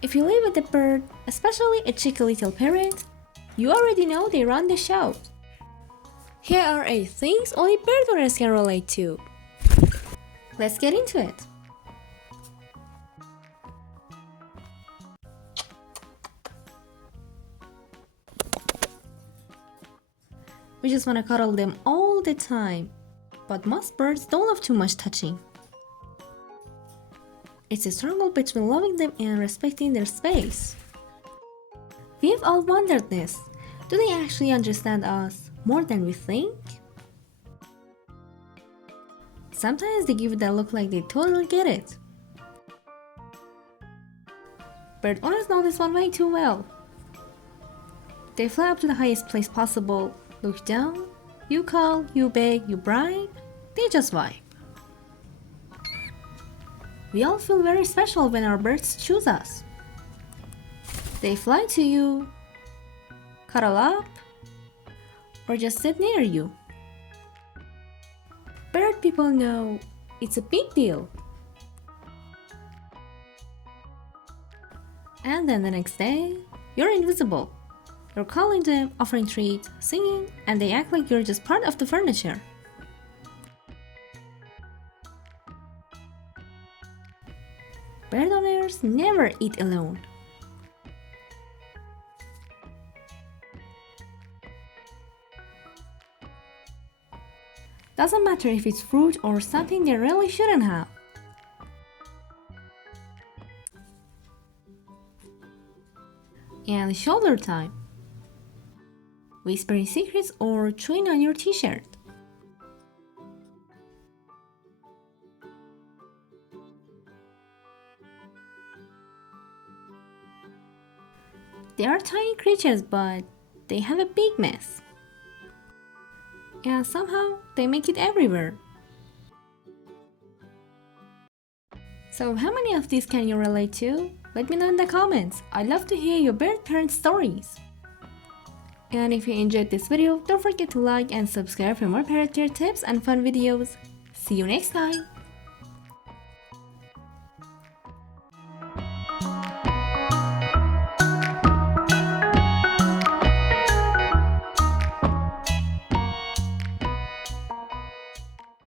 If you live with a bird, especially a cheeky little parrot, you already know they run the show. Here are 8 things only bird owners can relate to. Let's get into it. We just want to cuddle them all the time, but most birds don't love too much touching. It's a struggle between loving them and respecting their space. We've all wondered this. Do they actually understand us more than we think? Sometimes they give it that look like they totally get it. Bird owners know this one way too well. They fly up to the highest place possible, look down, you call, you beg, you bribe, they just vibe. We all feel very special when our birds choose us. They fly to you, cuddle up, or just sit near you. Bird people know it's a big deal. And then the next day, you're invisible. You're calling them, offering treats, singing, and they act like you're just part of the furniture. Bird owners never eat alone. Doesn't matter if it's fruit or something they really shouldn't have. And shoulder time. Whispering secrets or chewing on your t-shirt. They are tiny creatures, but they have a big mess. And somehow they make it everywhere. So how many of these can you relate to? Let me know in the comments. I'd love to hear your bird parent stories. And if you enjoyed this video, don't forget to like and subscribe for more parrot care tips and fun videos. See you next time!